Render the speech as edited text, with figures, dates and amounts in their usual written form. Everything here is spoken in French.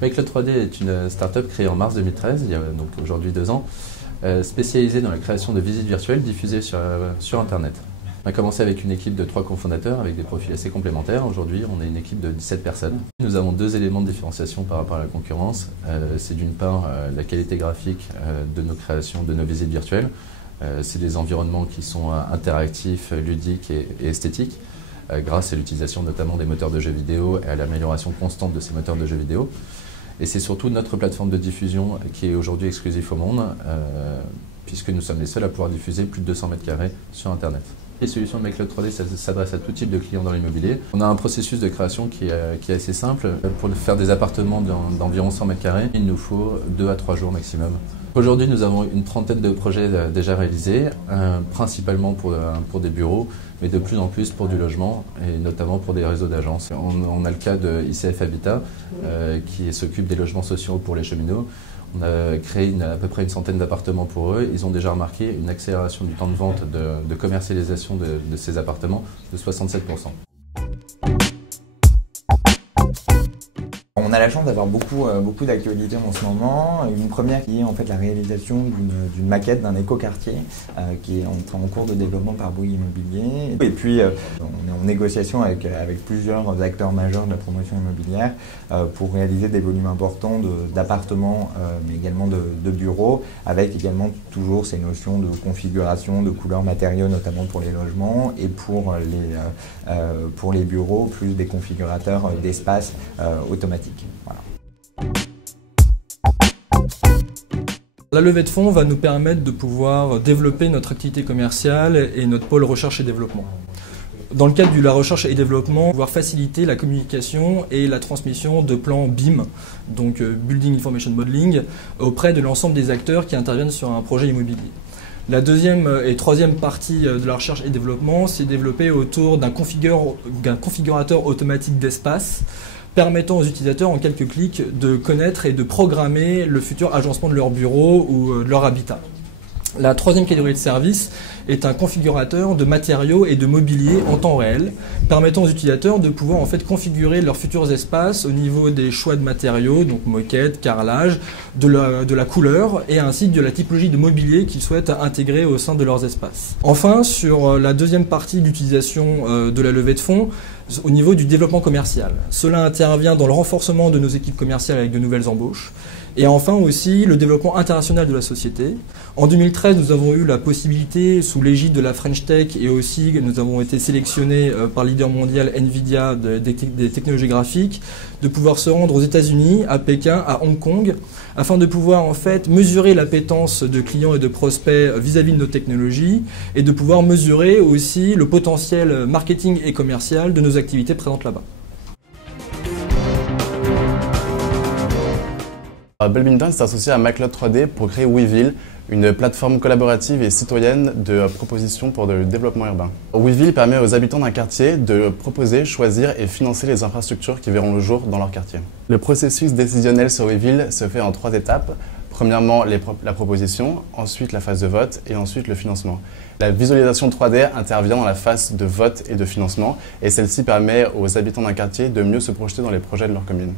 MyCloud 3D est une start-up créée en mars 2013, il y a donc aujourd'hui 2 ans, spécialisée dans la création de visites virtuelles diffusées sur Internet. On a commencé avec une équipe de 3 cofondateurs avec des profils assez complémentaires. Aujourd'hui, on est une équipe de 17 personnes. Nous avons 2 éléments de différenciation par rapport à la concurrence. C'est d'une part la qualité graphique de nos créations, de nos visites virtuelles. C'est des environnements qui sont interactifs, ludiques et esthétiques, grâce à l'utilisation notamment des moteurs de jeux vidéo et à l'amélioration constante de ces moteurs de jeux vidéo. Et c'est surtout notre plateforme de diffusion qui est aujourd'hui exclusive au monde, puisque nous sommes les seuls à pouvoir diffuser plus de 200 m² sur Internet. Les solutions de MyCloud 3D s'adressent à tout type de clients dans l'immobilier. On a un processus de création qui est assez simple. Pour faire des appartements d'environ 100 m², il nous faut 2 à 3 jours maximum. Aujourd'hui, nous avons une trentaine de projets déjà réalisés, principalement pour des bureaux, mais de plus en plus pour du logement et notamment pour des réseaux d'agences. On a le cas de ICF Habitat qui s'occupe des logements sociaux pour les cheminots. On a créé à peu près une centaine d'appartements pour eux. Ils ont déjà remarqué une accélération du temps de vente, de commercialisation de ces appartements de 67%. On a la chance d'avoir beaucoup d'actualités en ce moment. Une première qui est en fait la réalisation d'une maquette d'un écoquartier qui est en cours de développement par Bouygues Immobilier. Et puis on est en négociation avec plusieurs acteurs majeurs de la promotion immobilière pour réaliser des volumes importants d'appartements mais également de bureaux, avec également toujours ces notions de configuration, de couleurs, matériaux, notamment pour les logements, et pour les bureaux, plus des configurateurs d'espace automatiques. Voilà. La levée de fonds va nous permettre de pouvoir développer notre activité commerciale et notre pôle recherche et développement. Dans le cadre de la recherche et développement, pouvoir faciliter la communication et la transmission de plans BIM, donc Building Information Modeling, auprès de l'ensemble des acteurs qui interviennent sur un projet immobilier. La deuxième et troisième partie de la recherche et développement, c'est développé autour d'un configurateur automatique d'espace, permettant aux utilisateurs en quelques clics de connaître et de programmer le futur agencement de leur bureau ou de leur habitat. La troisième catégorie de service est un configurateur de matériaux et de mobilier en temps réel, permettant aux utilisateurs de pouvoir en fait configurer leurs futurs espaces au niveau des choix de matériaux, donc moquette, carrelage, de la couleur et ainsi de la typologie de mobilier qu'ils souhaitent intégrer au sein de leurs espaces. Enfin, sur la deuxième partie d'utilisation de la levée de fonds, au niveau du développement commercial. Cela intervient dans le renforcement de nos équipes commerciales avec de nouvelles embauches. Et enfin aussi le développement international de la société. En 2013, nous avons eu la possibilité, sous l'égide de la French Tech, et aussi nous avons été sélectionnés par le leader mondial Nvidia des technologies graphiques, de pouvoir se rendre aux États-Unis, à Pékin, à Hong Kong, afin de pouvoir en fait mesurer l'appétence de clients et de prospects vis-à-vis de nos technologies, et de pouvoir mesurer aussi le potentiel marketing et commercial de nos activités présentes là-bas. Belbinton s'est associé à MyCloud 3D pour créer Weavil, une plateforme collaborative et citoyenne de propositions pour le développement urbain. Weavil permet aux habitants d'un quartier de proposer, choisir et financer les infrastructures qui verront le jour dans leur quartier. Le processus décisionnel sur Weavil se fait en 3 étapes. Premièrement, la proposition, ensuite la phase de vote et ensuite le financement. La visualisation 3D intervient dans la phase de vote et de financement, et celle-ci permet aux habitants d'un quartier de mieux se projeter dans les projets de leur commune.